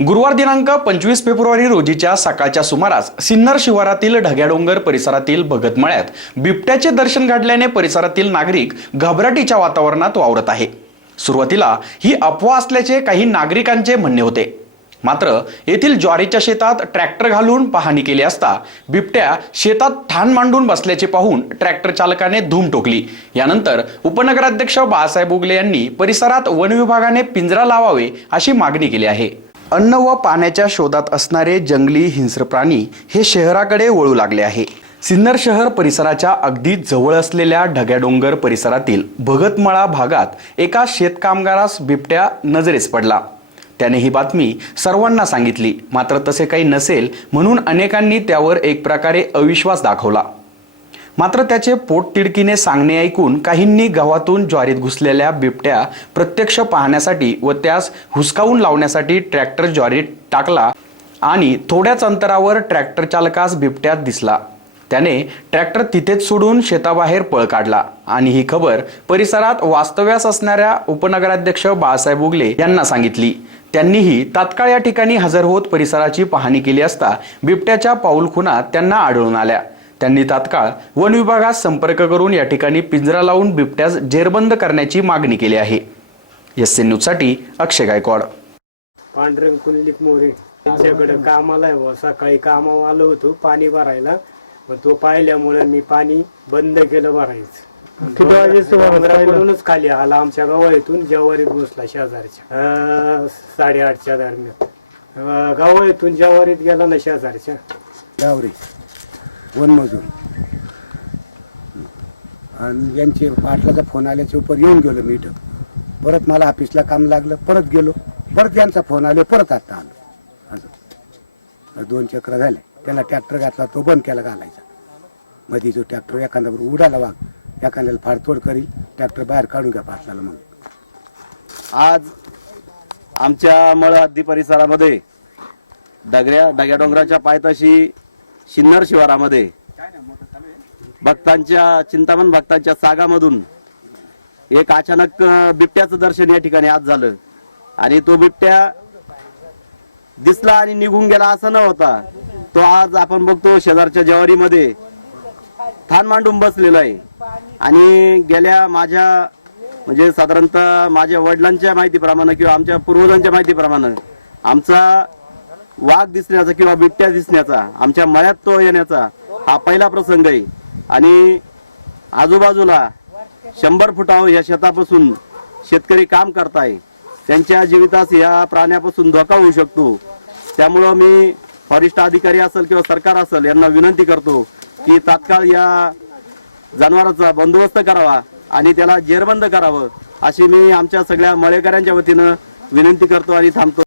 गुरुवार दिनांक पंचवीस फेब्रुवारी रोजीच्या सकाळच्या सुमारास सिन्नर शिवारातील ढग्याडोंगर परिसरातील भगतमळ्यात बिबट्याचे दर्शन घडल्याने परिसरातील नागरिक घबराटीच्या वातावरणात वावरत आहे. सुरुवातीला ही अफवा असल्याचे काही नागरिकांचे म्हणणे होते. मात्र येथील ज्वारीच्या शेतात ट्रॅक्टर घालून पाहणी केली असता बिबट्या शेतात ठाण मांडून बसल्याचे पाहून ट्रॅक्टर चालकाने धूम टोकली. यानंतर उपनगराध्यक्ष बाळासाहेब उगले यांनी परिसरात वन विभागाने पिंजरा लावावे अशी मागणी केली आहे. अन्न व पाण्याच्या शोधात असणारे जंगली हिंस्र प्राणी हे शहराकडे वळू लागले आहे. सिन्नर शहर परिसराच्या अगदी जवळ असलेल्या ढग्याडोंगर परिसरातील भगतमळा भागात एका शेतकामगारास बिबट्या नजरेस पडला. त्याने ही बातमी सर्वांना सांगितली मात्र तसे काही नसेल म्हणून अनेकांनी त्यावर एक प्रकारे अविश्वास दाखवला. मात्र त्याचे पोट तिडकीने सांगणे ऐकून काहींनी गव्हातून ज्वारीत घुसलेल्या बिबट्या प्रत्यक्ष पाहण्यासाठी व त्यास हुसकावून लावण्यासाठी ट्रॅक्टर ज्वारीत टाकला आणि थोड्याच अंतरावर ट्रॅक्टर चालकास बिबट्यात दिसला. त्याने ट्रॅक्टर तिथेच सोडून शेताबाहेर पळ काढला आणि ही खबर परिसरात वास्तव्यास असणाऱ्या उपनगराध्यक्ष बाळासाहेब उगले यांना सांगितली. त्यांनीही तात्काळ या ठिकाणी हजर होत परिसराची पाहणी केली असता बिबट्याच्या पाऊलखुणा त्यांना आढळून आल्या. त्यांनी तात्काळ वन विभागास संपर्क करून या ठिकाणी पिंजरा लावून बिबट्यास जेरबंद करण्याची मागणी केली आहे. एस एन न्यूजसाठी अक्षय गायकवाड. पांढरंग कुंडलिक मोरे त्यांच्याकडे कामाला आहे. सकाळी कामावर आलो होतो पाणी भरायला. मग तो पाहिल्यामुळे मी पाणी बंद केलं भरायचं. खाली आला आमच्या गावातून जेवारीत घुसला शेजारच्या. साडेआठच्या दरम्यान. गावातून जेवारीत गेला ना शेजारच्या. गावरे. वनमजूर. आणि यांचे पाटलाचा फोन आल्याच्या उपर येऊन गेलो मी इथं. परत मला ऑफिसला काम लागलं परत गेलो. परत यांचा फोन आले परत आता आलो. असं. दोन चक्र झाले. त्याला ट्रॅक्टर घातला तो बंद केला घालायचा. मध्ये जो ट्रॅक्टर एखाद्या बरोबर उडाला वाघ एखाद्याला फाडतोड करी ट्रॅक्टर बाहेर काढून घ्या पाटलाला मग आज आमच्या मळ हद्दी परिसरामध्ये डगऱ्या डग्या डोंगराच्या पायथाशी शिन्नर शिवारामध्ये. भक्तांच्या चिंतामण भक्तांच्या सागामधून एक अचानक बिबट्याचं दर्शन या ठिकाणी आज झालं. आणि तो बिबट्या दिसला आणि निघून गेला असं न होता तो आज आपण बघतो शेजारच्या जवारीमध्ये थान मांडून बसलेला आहे. आणि गेल्या माझ्या म्हणजे साधारणतः माझ्या वडिलांच्या माहितीप्रमाणे किंवा आमच्या पूर्वजांच्या माहितीप्रमाणे आमचा वाघ दिसण्याचा किंवा बिबट्या दिसण्याचा आमच्या मळ्यात तो येण्याचा हा पहिला प्रसंग आहे. आणि आजूबाजूला शंभर फुटावर या शेतापासून शेतकरी काम करताय. त्यांच्या जीवितास या प्राण्यापासून धोका होऊ शकतो. त्यामुळं मी फॉरेस्ट अधिकारी असेल किंवा सरकार असेल यांना विनंती करतो की तात्काळ या जनावरांचा बंदोबस्त करावा आणि त्याला जेरबंद करावं अशी मी आमच्या सगळ्या मळेकऱ्यांच्या वतीनं विनंती करतो आणि थांबतो.